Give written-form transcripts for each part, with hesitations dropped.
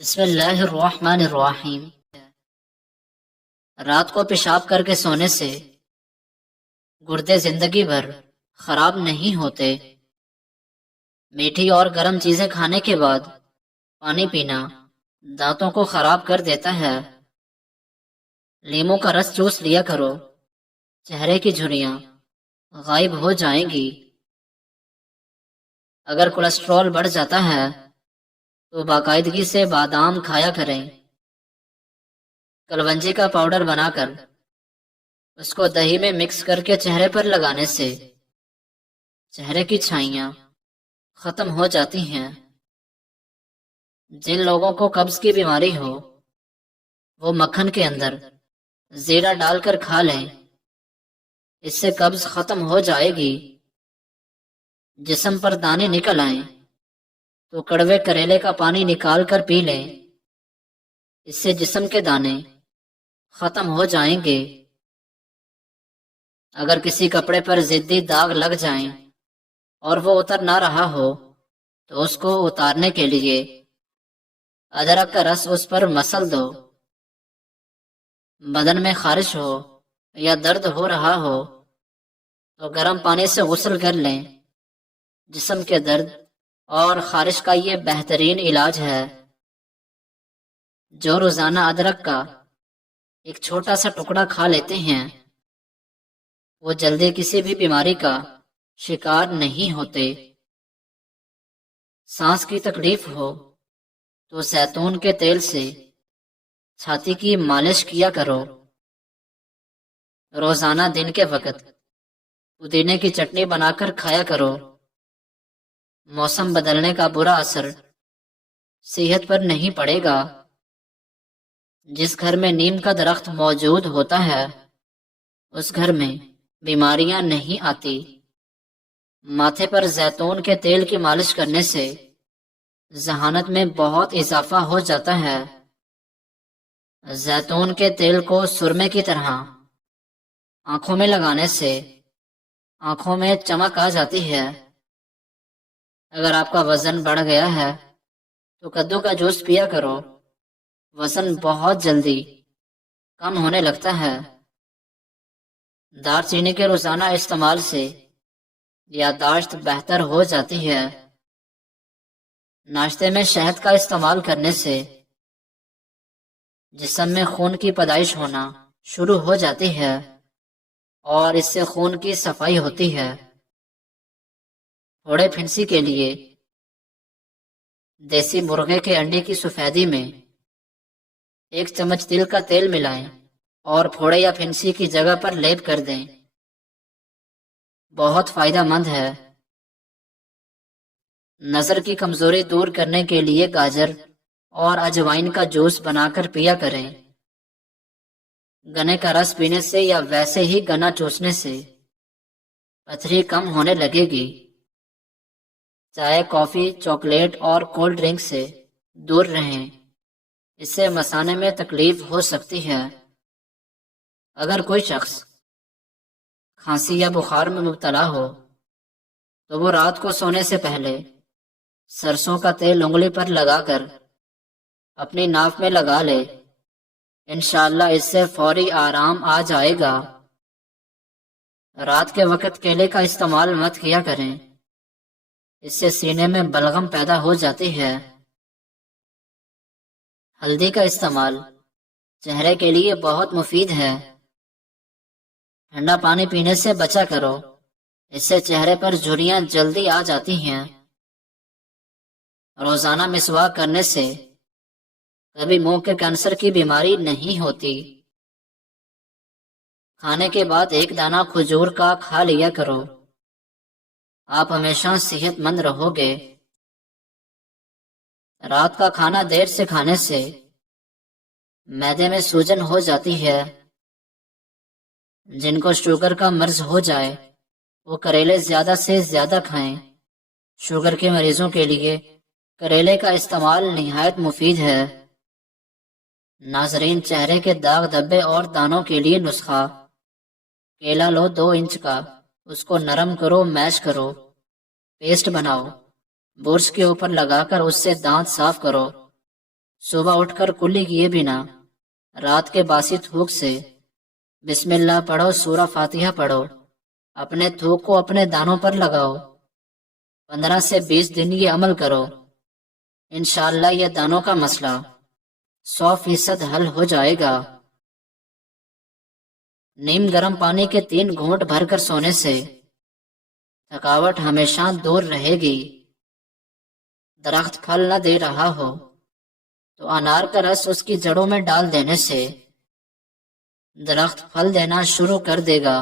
بسم اللہ الرحمن الرحیم۔ رات کو پیشاب کر کے سونے سے گردے زندگی بھر خراب نہیں ہوتے۔ میٹھی اور گرم چیزیں کھانے کے بعد پانی پینا دانتوں کو خراب کر دیتا ہے۔ لیموں کا رس چوس لیا کرو، چہرے کی جھریاں غائب ہو جائیں گی۔ اگر کولیسٹرول بڑھ جاتا ہے تو باقاعدگی سے بادام کھایا کریں۔ کلونجی کا پاؤڈر بنا کر اس کو دہی میں مکس کر کے چہرے پر لگانے سے چہرے کی چھائیاں ختم ہو جاتی ہیں۔ جن لوگوں کو قبض کی بیماری ہو وہ مکھن کے اندر زیرہ ڈال کر کھا لیں، اس سے قبض ختم ہو جائے گی۔ جسم پر دانے نکل آئیں تو کڑوے کریلے کا پانی نکال کر پی لیں، اس سے جسم کے دانے ختم ہو جائیں گے۔ اگر کسی کپڑے پر ضدی داغ لگ جائیں اور وہ اتر نہ رہا ہو تو اس کو اتارنے کے لیے ادرک کا رس اس پر مسل دو۔ بدن میں خارش ہو یا درد ہو رہا ہو تو گرم پانی سے غسل کر لیں۔ جسم کے درد اور خارش کا یہ بہترین علاج ہے۔ جو روزانہ ادرک کا ایک چھوٹا سا ٹکڑا کھا لیتے ہیں وہ جلدی کسی بھی بیماری کا شکار نہیں ہوتے۔ سانس کی تکلیف ہو تو زیتون کے تیل سے چھاتی کی مالش کیا کرو۔ روزانہ دن کے وقت پودینے کی چٹنی بنا کر کھایا کرو۔ موسم بدلنے کا برا اثر صحت پر نہیں پڑے گا۔ جس گھر میں نیم کا درخت موجود ہوتا ہے اس گھر میں بیماریاں نہیں آتی۔ ماتھے پر زیتون کے تیل کی مالش کرنے سے ذہانت میں بہت اضافہ ہو جاتا ہے۔ زیتون کے تیل کو سرمے کی طرح آنکھوں میں لگانے سے آنکھوں میں چمک آ جاتی ہے۔ اگر آپ کا وزن بڑھ گیا ہے تو کدو کا جوس پیا کرو، وزن بہت جلدی کم ہونے لگتا ہے۔ دار چینی کے روزانہ استعمال سے یادداشت بہتر ہو جاتی ہے۔ ناشتے میں شہد کا استعمال کرنے سے جسم میں خون کی پیدائش ہونا شروع ہو جاتی ہے اور اس سے خون کی صفائی ہوتی ہے۔ پھوڑے پھنسی کے لیے دیسی مرغے کے انڈے کی سفیدی میں 1 چمچ تل کا تیل ملائیں اور پھوڑے یا پھنسی کی جگہ پر لیپ کر دیں۔ بہت فائدہ مند ہے۔ نظر کی کمزوری دور کرنے کے لیے گاجر اور اجوائن کا جوس بنا کر پیا کریں۔ گنے کا رس پینے سے یا ویسے ہی گنا چوسنے سے پتھری کم ہونے لگے گی۔ چائے، کافی، چاکلیٹ اور کولڈ ڈرنک سے دور رہیں، اس سے مثانے میں تکلیف ہو سکتی ہے۔ اگر کوئی شخص کھانسی یا بخار میں مبتلا ہو تو وہ رات کو سونے سے پہلے سرسوں کا تیل انگلی پر لگا کر اپنی ناک میں لگا لے، انشاءاللہ اس سے فوری آرام آ جائے گا۔ رات کے وقت کیلے کا استعمال مت کیا کریں، اس سے سینے میں بلغم پیدا ہو جاتی ہے۔ ہلدی کا استعمال چہرے کے لیے بہت مفید ہے۔ ٹھنڈا پانی پینے سے بچا کرو، اس سے چہرے پر جھریاں جلدی آ جاتی ہیں۔ روزانہ مسواک کرنے سے کبھی منہ کے کینسر کی بیماری نہیں ہوتی۔ کھانے کے بعد 1 دانہ کھجور کا کھا لیا کرو، آپ ہمیشہ صحت مند رہو گے۔ رات کا کھانا دیر سے کھانے سے معدے میں سوجن ہو جاتی ہے۔ جن کو شوگر کا مرض ہو جائے وہ کریلے زیادہ سے زیادہ کھائیں۔ شوگر کے مریضوں کے لیے کریلے کا استعمال نہایت مفید ہے۔ ناظرین، چہرے کے داغ دھبے اور دانوں کے لیے نسخہ: کیلا لو 2 انچ کا، اس کو نرم کرو، میش کرو، پیسٹ بناؤ، برش کے اوپر لگا کر اس سے دانت صاف کرو، صبح اٹھ کر کلی کیے بنا رات کے باسی تھوک سے بسم اللہ پڑھو، سورہ فاتحہ پڑھو، اپنے تھوک کو اپنے دانوں پر لگاؤ، 15 سے 20 دن یہ عمل کرو، انشاءاللہ یہ دانوں کا مسئلہ 100% حل ہو جائے گا۔ نیم گرم پانی کے 3 گھونٹ بھر کر سونے سے تھکاوٹ ہمیشہ دور رہے گی۔ درخت پھل نہ دے رہا ہو تو انار کا رس اس کی جڑوں میں ڈال دینے سے درخت پھل دینا شروع کر دے گا۔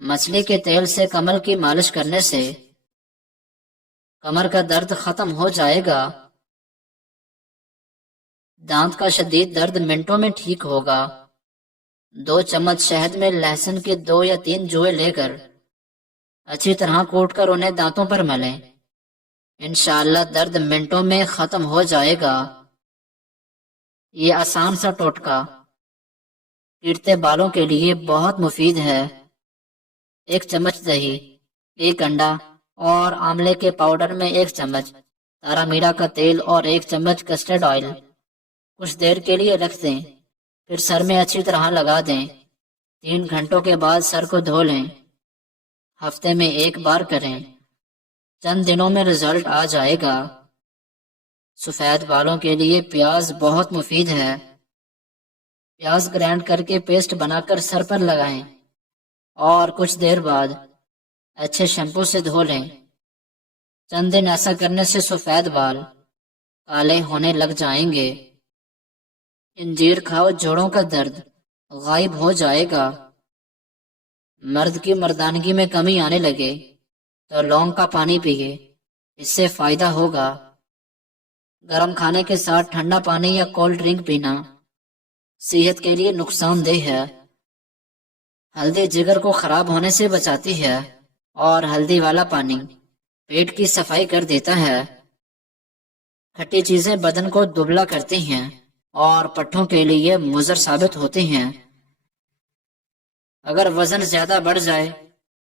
مچھلی کے تیل سے کمر کی مالش کرنے سے کمر کا درد ختم ہو جائے گا۔ دانت کا شدید درد منٹوں میں ٹھیک ہوگا۔ 2 چمچ شہد میں لہسن کے 2 یا 3 جوئے لے کر اچھی طرح کوٹ کر انہیں دانتوں پر ملیں، انشاءاللہ درد منٹوں میں ختم ہو جائے گا۔ یہ آسان سا ٹوٹکا گرتے بالوں کے لیے بہت مفید ہے۔ 1 چمچ دہی، 1 انڈا اور آملے کے پاؤڈر میں 1 چمچ تارا میرا کا تیل اور 1 چمچ کسٹرڈ آئل کچھ دیر کے لیے رکھ دیں، پھر سر میں اچھی طرح لگا دیں۔ 3 گھنٹوں کے بعد سر کو دھو لیں۔ ہفتے میں 1 بار کریں، چند دنوں میں رزلٹ آ جائے گا۔ سفید بالوں کے لیے پیاز بہت مفید ہے۔ پیاز گرائنڈ کر کے پیسٹ بنا کر سر پر لگائیں اور کچھ دیر بعد اچھے شیمپو سے دھو لیں۔ چند دن ایسا کرنے سے سفید بال کالے ہونے لگ جائیں گے۔ انجیر کھاؤ، جوڑوں کا درد غائب ہو جائے گا۔ مرد کی مردانگی میں کمی آنے لگے تو لونگ کا پانی پیئے، اس سے فائدہ ہوگا۔ گرم کھانے کے ساتھ ٹھنڈا پانی یا کولڈ ڈرنک پینا صحت کے لیے نقصان دہ ہے۔ ہلدی جگر کو خراب ہونے سے بچاتی ہے اور ہلدی والا پانی پیٹ کی صفائی کر دیتا ہے۔ کھٹی چیزیں بدن کو دبلا کرتی ہیں اور پٹھوں کے لیے مضر ثابت ہوتی ہیں۔ اگر وزن زیادہ بڑھ جائے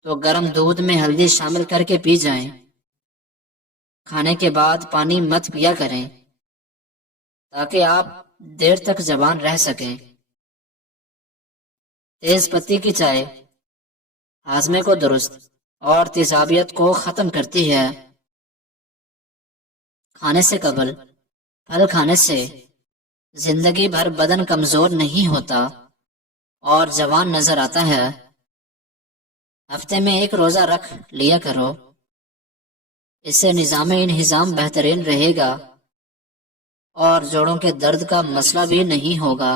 تو گرم دودھ میں ہلدی شامل کر کے پی جائیں۔ کھانے کے بعد پانی مت پیا کریں تاکہ آپ دیر تک زبان رہ سکیں۔ تیز پتی کی چائے ہاضمے کو درست اور تیزابیت کو ختم کرتی ہے۔ کھانے سے قبل پھل کھانے سے زندگی بھر بدن کمزور نہیں ہوتا اور جوان نظر آتا ہے۔ ہفتے میں 1 روزہ رکھ لیا کرو، اس سے نظام انہضام بہترین رہے گا اور جوڑوں کے درد کا مسئلہ بھی نہیں ہوگا۔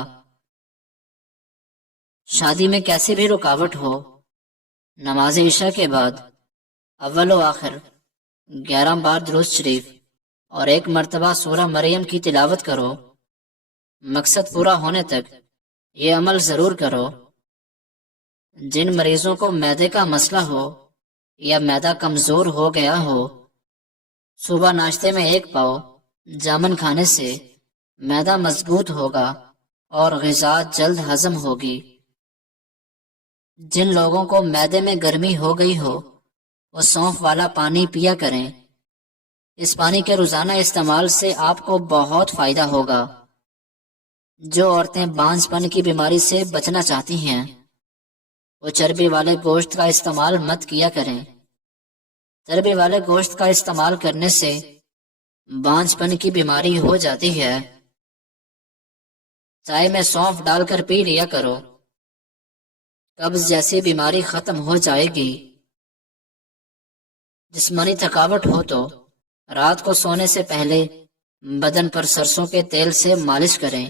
شادی میں کیسی بھی رکاوٹ ہو، نماز عشاء کے بعد اول و آخر 11 بار درود شریف اور 1 مرتبہ سورہ مریم کی تلاوت کرو۔ مقصد پورا ہونے تک یہ عمل ضرور کرو۔ جن مریضوں کو معدے کا مسئلہ ہو یا معدہ کمزور ہو گیا ہو، صبح ناشتے میں 1 پاؤ جامن کھانے سے معدہ مضبوط ہوگا اور غذا جلد ہضم ہوگی۔ جن لوگوں کو معدے میں گرمی ہو گئی ہو وہ سونف والا پانی پیا کریں۔ اس پانی کے روزانہ استعمال سے آپ کو بہت فائدہ ہوگا۔ جو عورتیں بانجھ پن کی بیماری سے بچنا چاہتی ہیں وہ چربی والے گوشت کا استعمال مت کیا کریں۔ چربی والے گوشت کا استعمال کرنے سے بانجھ پن کی بیماری ہو جاتی ہے۔ چائے میں سونف ڈال کر پی لیا کرو، قبض جیسی بیماری ختم ہو جائے گی۔ جسمانی تھکاوٹ ہو تو رات کو سونے سے پہلے بدن پر سرسوں کے تیل سے مالش کریں۔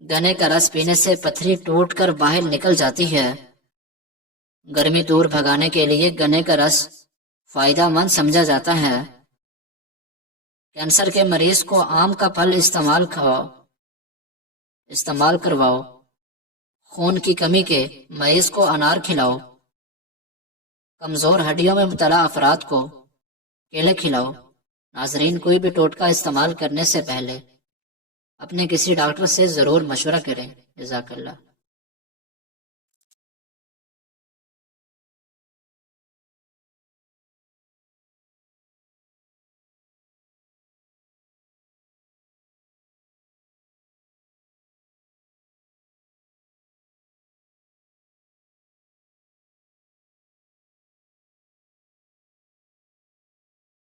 گنے کا رس پینے سے پتھری ٹوٹ کر باہر نکل جاتی ہے۔ گرمی دور بھگانے کے لیے گنے کا رس فائدہ مند سمجھا جاتا ہے۔ کینسر کے مریض کو آم کا پھل استعمال کرواؤ۔ خون کی کمی کے مریض کو انار کھلاؤ۔ کمزور ہڈیوں میں مبتلا افراد کو کیلے کھلاؤ۔ ناظرین، کوئی بھی ٹوٹکا استعمال کرنے سے پہلے اپنے کسی ڈاکٹر سے ضرور مشورہ کریں۔ جزاک اللہ۔